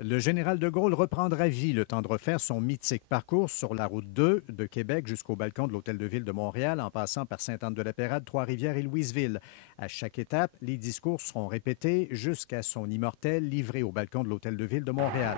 Le général de Gaulle reprendra vie le temps de refaire son mythique parcours sur la route 2 de Québec jusqu'au balcon de l'Hôtel de Ville de Montréal en passant par Sainte-Anne-de-la-Pérade, Trois-Rivières et Louisville. À chaque étape, les discours seront répétés jusqu'à son immortel livré au balcon de l'Hôtel de Ville de Montréal.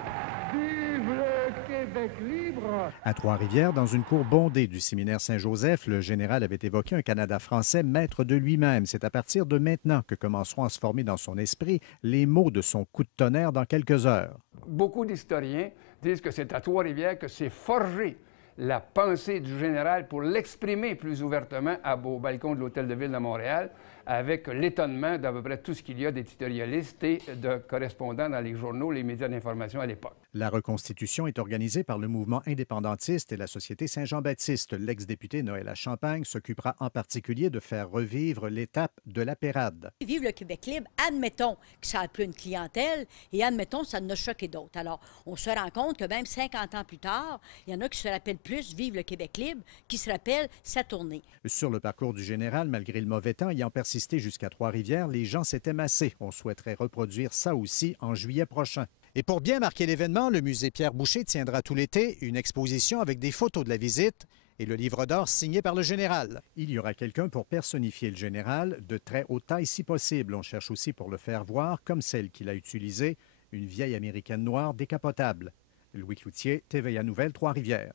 Vive le Québec libre! À Trois-Rivières, dans une cour bondée du séminaire Saint-Joseph, le général avait évoqué un Canada français maître de lui-même. C'est à partir de maintenant que commenceront à se former dans son esprit les mots de son coup de tonnerre dans quelques heures. Beaucoup d'historiens disent que c'est à Trois-Rivières que s'est forgée la pensée du général pour l'exprimer plus ouvertement au balcon de l'Hôtel de Ville de Montréal, avec l'étonnement d'à peu près tout ce qu'il y a d'éditorialistes et de correspondants dans les journaux, les médias d'information à l'époque. La reconstitution est organisée par le mouvement indépendantiste et la Société Saint-Jean-Baptiste. L'ex-député Noëlla Champagne s'occupera en particulier de faire revivre l'étape de la Pérade. Vive le Québec libre, admettons que ça a plu une clientèle et admettons que ça en a choqué d'autres. Alors, on se rend compte que même 50 ans plus tard, il y en a qui se rappellent plus Vive le Québec libre, qui se rappellent sa tournée. Sur le parcours du général, malgré le mauvais temps ayant persisté jusqu'à Trois-Rivières, les gens s'étaient massés. On souhaiterait reproduire ça aussi en juillet prochain. Et pour bien marquer l'événement, le musée Pierre Boucher tiendra tout l'été une exposition avec des photos de la visite et le livre d'or signé par le général. Il y aura quelqu'un pour personnifier le général, de très haute taille si possible. On cherche aussi pour le faire voir, comme celle qu'il a utilisée, une vieille américaine noire décapotable. Louis Cloutier, TVA Nouvelles, Trois-Rivières.